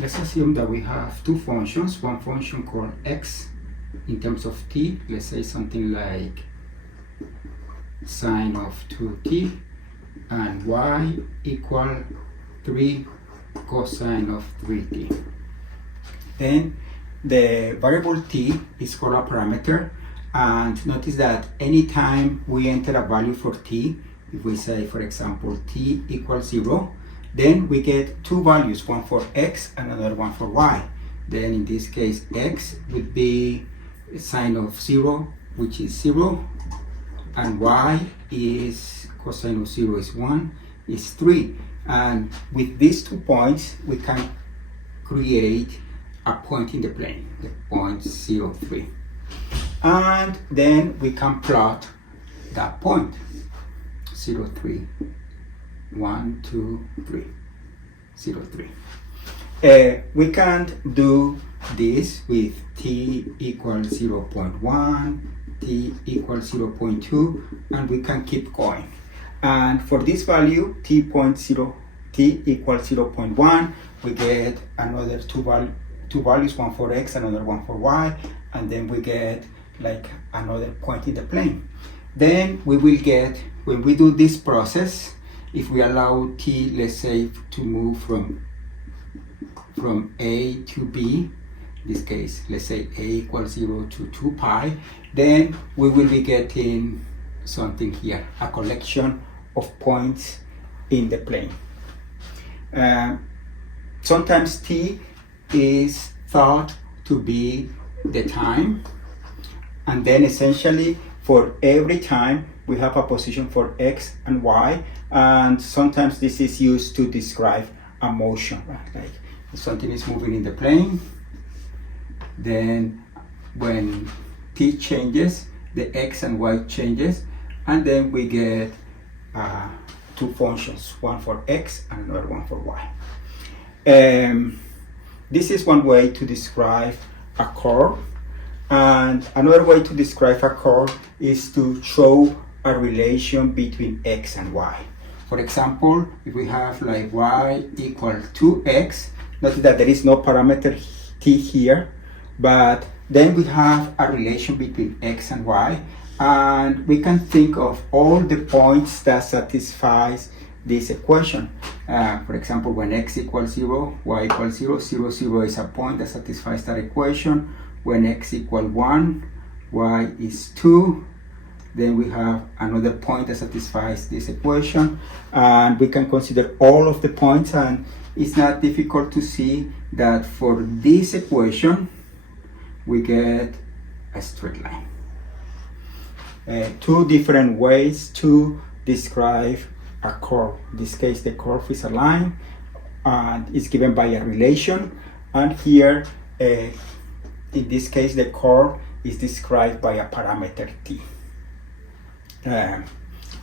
let's assume that we have two functions, one function called x in terms of t, let's say something like sine of 2t, and y equal 3 cosine of 3t. Then the variable t is called a parameter, and notice that anytime we enter a value for t, if we say for example t equals 0, then we get two values, one for x and another one for y. Then in this case x would be sine of 0, which is 0, and y is cosine of 0 is 1, is 3. And with these 2 points we can create a point in the plane, the point 0, 3. And then we can plot that point, 0, 3, 1, 2, 3, 0, 3. We can do this with t equals 0.1, t equals 0.2, and we can keep going. And for this value, t equals 0.1, we get another two values, one for x, another one for y, and then we get like another point in the plane. Then we will get, when we do this process, if we allow t, let's say, to move from a to b, in this case, let's say a equals 0 to 2 pi, then we will be getting something here, a collection of points in the plane. Sometimes t is thought to be the time, and then essentially for every time we have a position for x and y, and sometimes this is used to describe a motion, right? Like something is moving in the plane, then when t changes, the x and y changes, and then we get two functions, one for x and another one for y. This is one way to describe a curve, and another way to describe a curve is to show a relation between x and y. For example, if we have like y equal 2x, notice that there is no parameter t here, but then we have a relation between x and y, and we can think of all the points that satisfies this equation. For example, when x equals 0, y equals 0, 0, 0 is a point that satisfies that equation. When x equals 1, y is 2, then we have another point that satisfies this equation, and we can consider all of the points, and it's not difficult to see that for this equation we get a straight line. Two different ways to describe a curve. In this case, the curve is a line and is given by a relation, and here in this case the curve is described by a parameter t.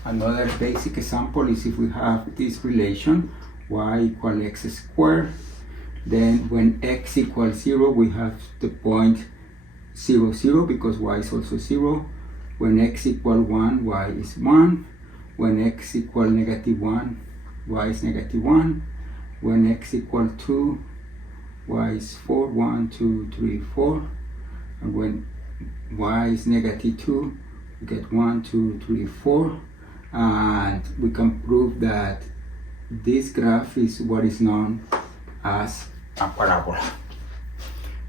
Another basic example is if we have this relation y equals x squared, then when x equals 0 we have the point 0, 0 because y is also 0. When x equals 1, y is 1. When x equals -1, y is -1. When x equals 2, y is 4, 1, 2, 3, 4. And when y is -2, we get 1, 2, 3, 4. And we can prove that this graph is what is known as a parabola.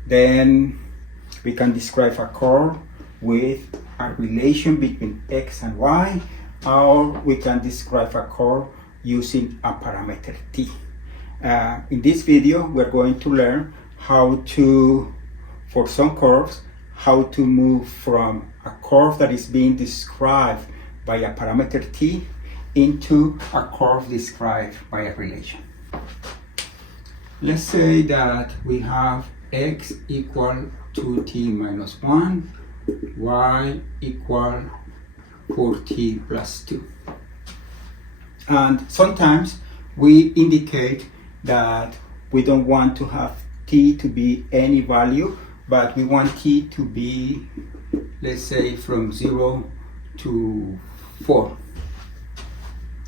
Then we can describe a curve with a relation between x and y, or we can describe a curve using a parameter t. In this video, we're going to learn how to, for some curves, how to move from a curve that is being described by a parameter t into a curve described by a relation. Let's say that we have x equal 2t minus 1, y equal 4t plus 2. And sometimes we indicate that we don't want to have t to be any value, but we want t to be, let's say, from 0 to 4.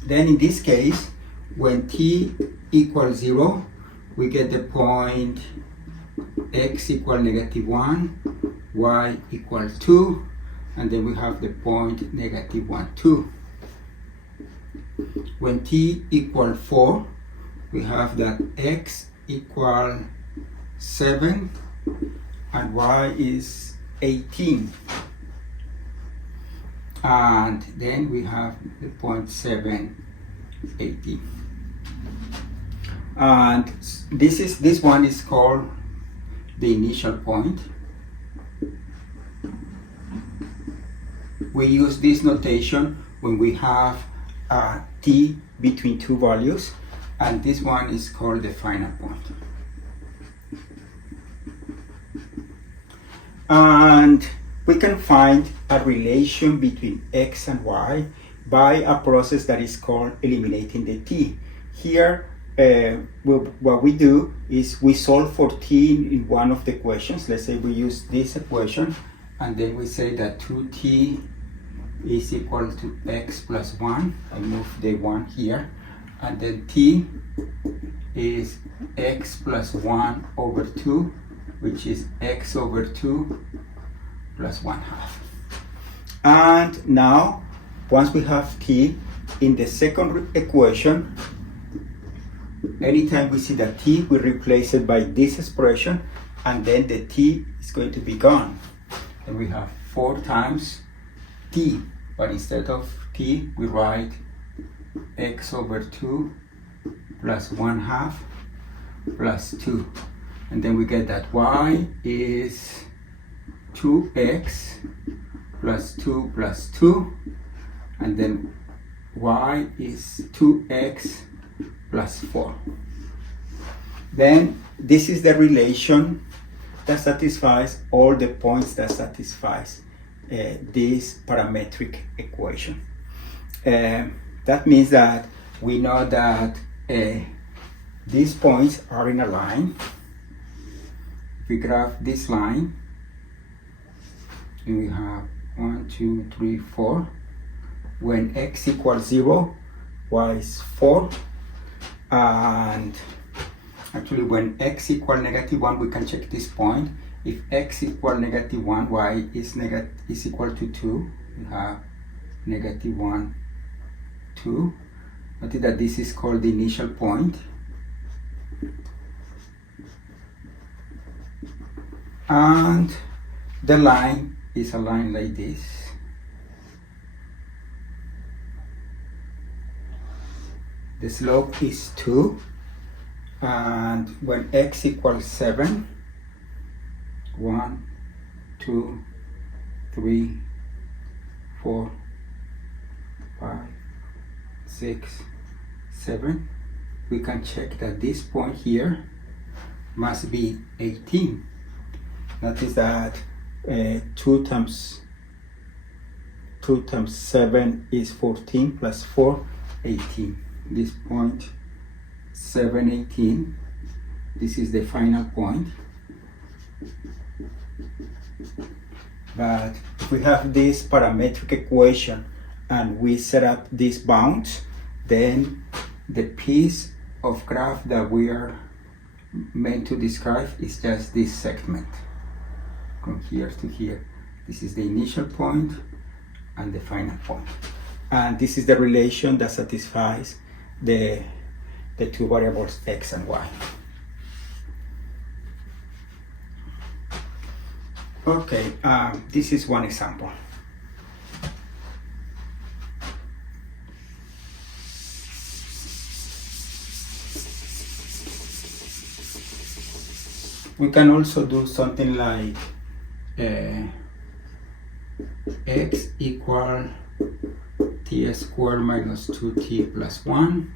Then in this case, when t equals 0, we get the point x equal -1, y equal 2, and then we have the point -1, 2. When t equal 4, we have that x equal 7 and y is 18. And then we have the point 7, 18. And this one is called the initial point. We use this notation when we have t between two values, and this one is called the final point. And we can find a relation between x and y by a process that is called eliminating the t. Here, what we do is we solve for t in one of the equations. Let's say we use this equation, and then we say that 2t is equal to x plus 1. I move the 1 here, and then t is x plus 1 over 2, which is x over 2 plus 1/2. And now, once we have t, in the second equation, anytime we see that t, we replace it by this expression, and then the t is going to be gone. And we have 4 times t, but instead of t, we write x over 2 plus 1/2 plus 2. And then we get that y is 2x plus 2 plus 2, and then y is 2x plus 4. Then this is the relation that satisfies all the points that satisfies this parametric equation. That means that we know that these points are in a line. If we graph this line, and we have 1, 2, 3, 4. When x equals 0, y is 4. And actually, when x equals -1, we can check this point. If x equals -1, y is equal to 2. We have -1, 2. Notice that this is called the initial point. And the line is a line like this. The slope is 2, and when x equals 7, 1, 2, 3, 4, 5, 6, 7, we can check that this point here must be 18. Notice that 2 times 7 is 14 plus 4, 18. This point 7, 18. This is the final point. But if we have this parametric equation and we set up these bounds, then the piece of graph that we are meant to describe is just this segment from here to here. This is the initial point and the final point. And this is the relation that satisfies the two variables x and y. Okay, this is one example. We can also do something like x equal t squared minus 2t plus 1,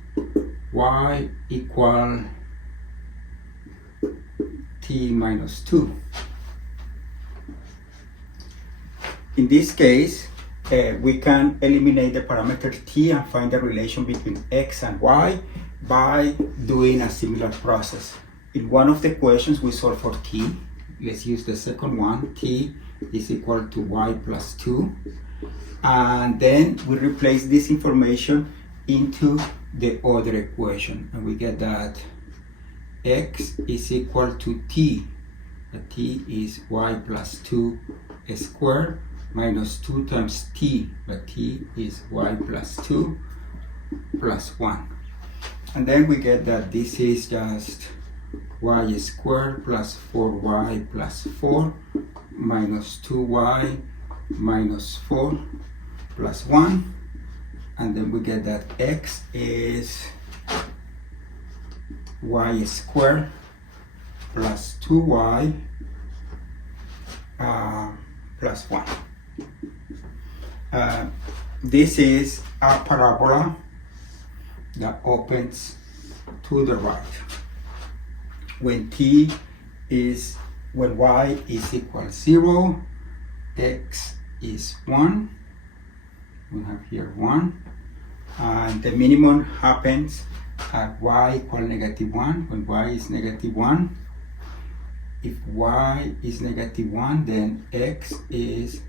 y equal t minus 2. In this case, we can eliminate the parameter t and find the relation between x and y by doing a similar process. In one of the equations, we solve for t. Let's use the second one. T is equal to y plus 2. And then we replace this information into the other equation. And we get that x is equal to t. The t is y plus 2 squared minus 2 times t, but t is y plus 2 plus 1. And then we get that this is just y squared plus 4y plus 4 minus 2y minus 4 plus 1. And then we get that x is y squared plus 2y plus 1. This is a parabola that opens to the right. When y is equal 0, x is 1. We have here 1. And the minimum happens at y equal -1, when y is -1. If y is -1, then x is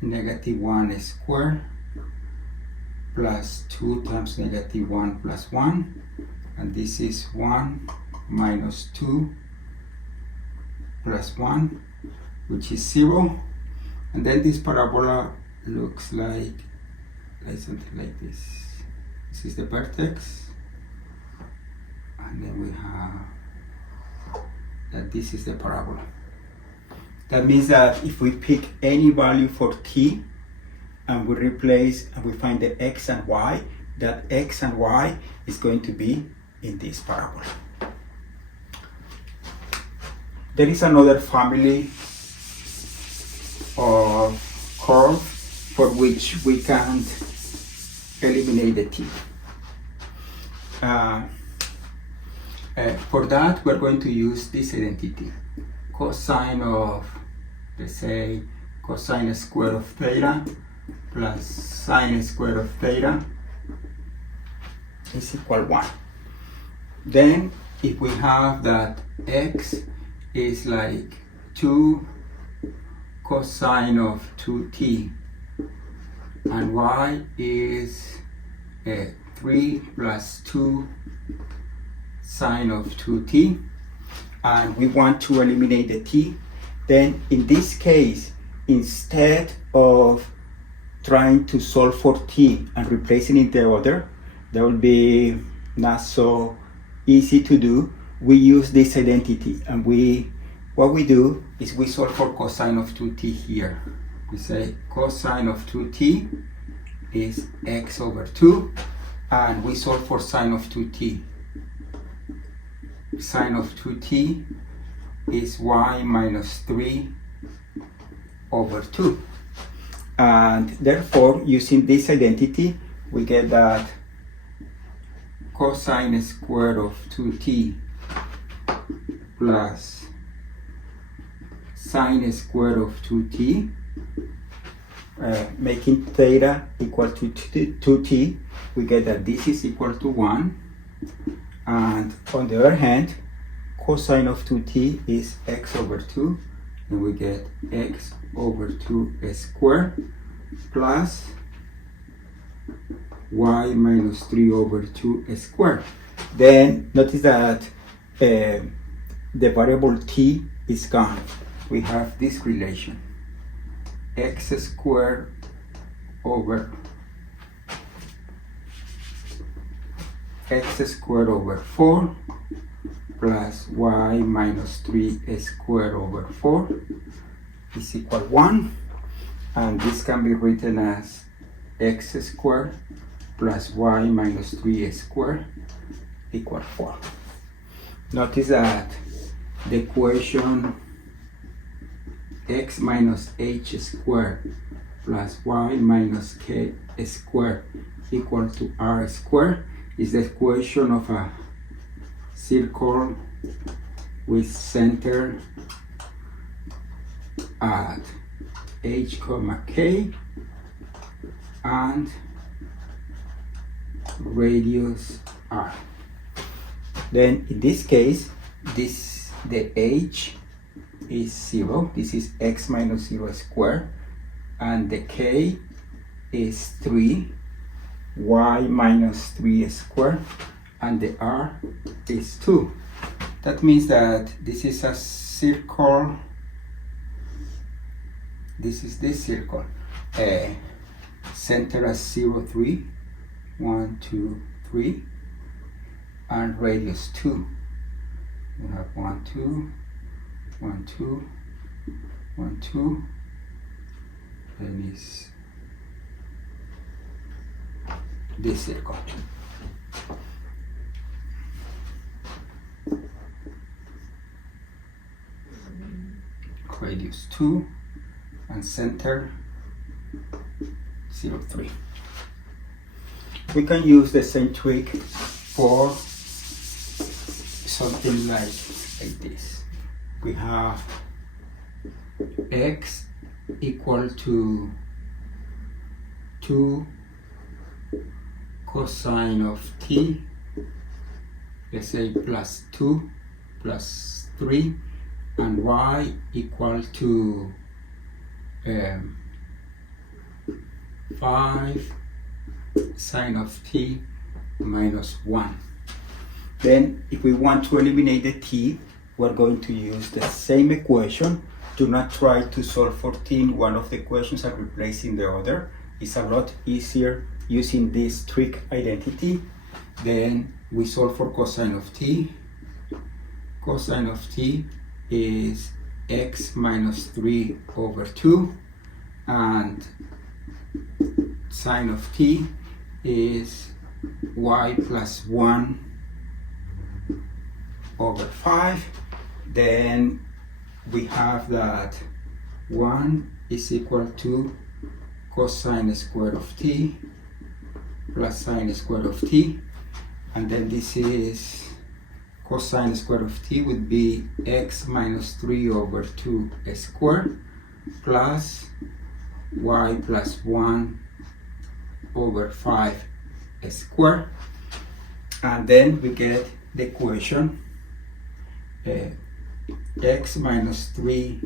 -1 squared plus 2 times -1 plus 1. And this is 1 minus 2 plus 1, which is 0. And then this parabola looks like something like this. This is the vertex, and then we have that this is the parabola. That means that if we pick any value for t and we replace and we find the x and y, that x and y is going to be in this parabola. There is another family of curves for which we can't eliminate the t. For that, we're going to use this identity. Cosine of, let's say, cosine square of theta plus sine square of theta is equal 1. Then, if we have that x is like 2 cosine of 2t and y is 3 plus 2 sine of 2t, and we want to eliminate the t, then in this case, instead of trying to solve for t and replacing it the other, that would be not so easy to do. We use this identity, and what we do is we solve for cosine of 2t here. We say cosine of 2t is x over 2, and we solve for sine of 2t. Sine of 2t is y minus 3 over 2. And therefore, using this identity, we get that cosine squared of 2t plus sine squared of 2t, making theta equal to 2t, we get that this is equal to 1. And on the other hand, cosine of 2t is x over 2, and we get x over 2 squared plus y minus 3 over 2 squared. Then notice that the variable t is gone. We have this relation, x squared over 4 plus y minus 3 squared over 4 is equal 1, and this can be written as x squared plus y minus 3 squared equal 4. Notice that the equation x minus h squared plus y minus k squared equal to r squared is the equation of a circle with center at h comma k and radius r. Then in this case, the h is 0. This is x minus 0 squared, and the k is 3, y minus 3 squared, and the r is 2. That means that this is a circle. This is this circle. Center as 0, 3, 1, 2, 3, and radius 2. We have 1, 2, 1, 2, 1, 2. Then is this circle. Radius 2 and center 0, 3. We can use the same trick for something like this. We have x equal to 2 cosine of t, let's say plus 2 plus 3, and y equal to 5 sine of t minus 1. Then if we want to eliminate the t, we're going to use the same equation. Do not try to solve for t in one of the equations and replacing the other. It's a lot easier using this trig identity. Then we solve for cosine of t. Cosine of t is x minus 3 over 2, and sine of t is y plus 1 over 5. Then we have that 1 is equal to cosine squared of t plus sine squared of t, and then this is cosine squared of t would be x minus 3 over 2 squared plus y plus 1 over 5 squared, and then we get the equation x minus 3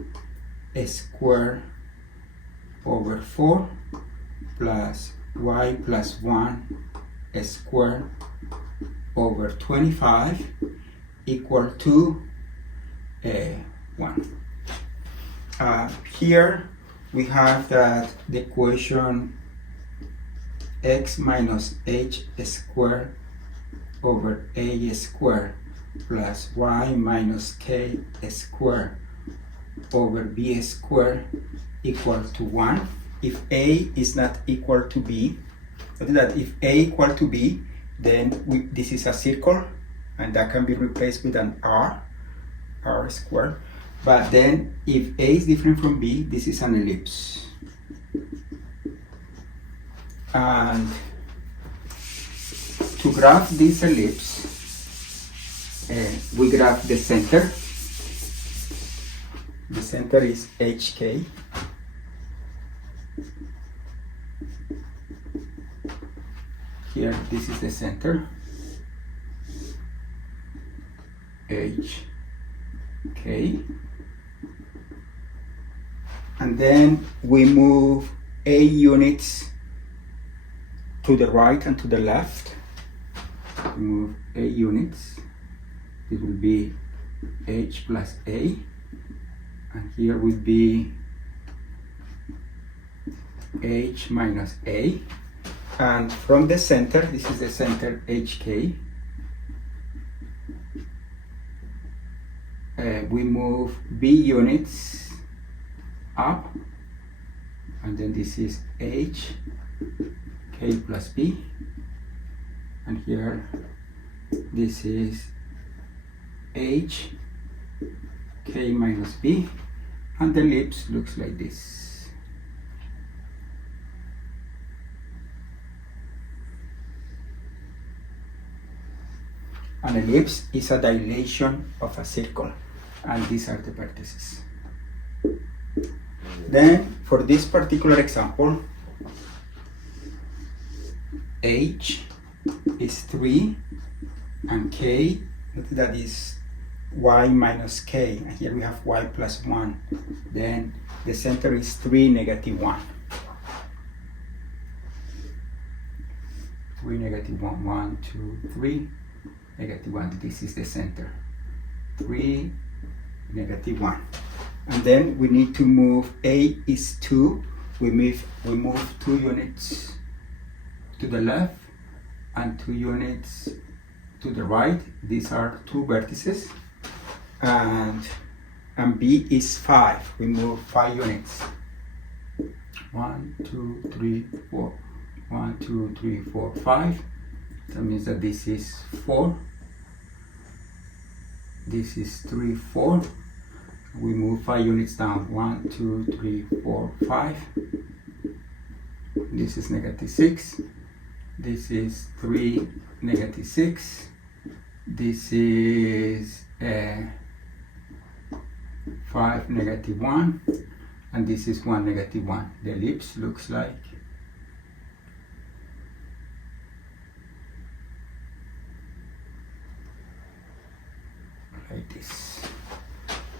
squared over 4 plus y plus 1 squared over 25 equal to 1. Here we have that the equation x minus h squared over a squared plus y minus k squared over b squared equal to 1. If a is not equal to b, that if a equal to b, then this is a circle, and that can be replaced with an r squared. But then if a is different from b, this is an ellipse. And to graph this ellipse, we graph the center. The center is hk. Here, this is the center, hk. And then we move a units to the right and to the left. We move a units. It will be h plus a, and here will be h minus a. And from the center, this is the center hk, we move b units up, and then this is h k plus b, and here this is h k minus b, and the ellipse looks like this. An ellipse is a dilation of a circle, and these are the vertices. Then for this particular example, h is 3 and k, that is y minus k, and here we have y plus 1. Then the center is 3, negative 1. 3, negative 1, 1, 2, 3, negative 1. This is the center. 3, negative 1. And then we need to move, A is 2, we move 2 units to the left and 2 units to the right. These are 2 vertices. And B is 5, we move 5 units. 1, 2, 3, 4. 1, 2, 3, 4, 5. That means that this is 4. This is 3, 4. We move 5 units down. 1, 2, 3, 4, 5. This is negative 6. This is 3, negative 6. This is 5, negative 1. And this is 1, negative 1. The ellipse looks like this.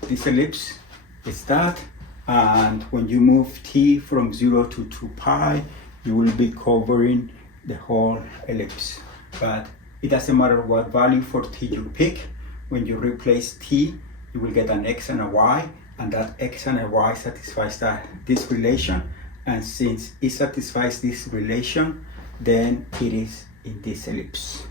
This ellipse is that, and when you move t from 0 to 2 pi, you will be covering the whole ellipse. But it doesn't matter what value for t you pick. When you replace t, you will get an x and a y, and that x and a y satisfies this relation. And since it satisfies this relation, then it is in this ellipse.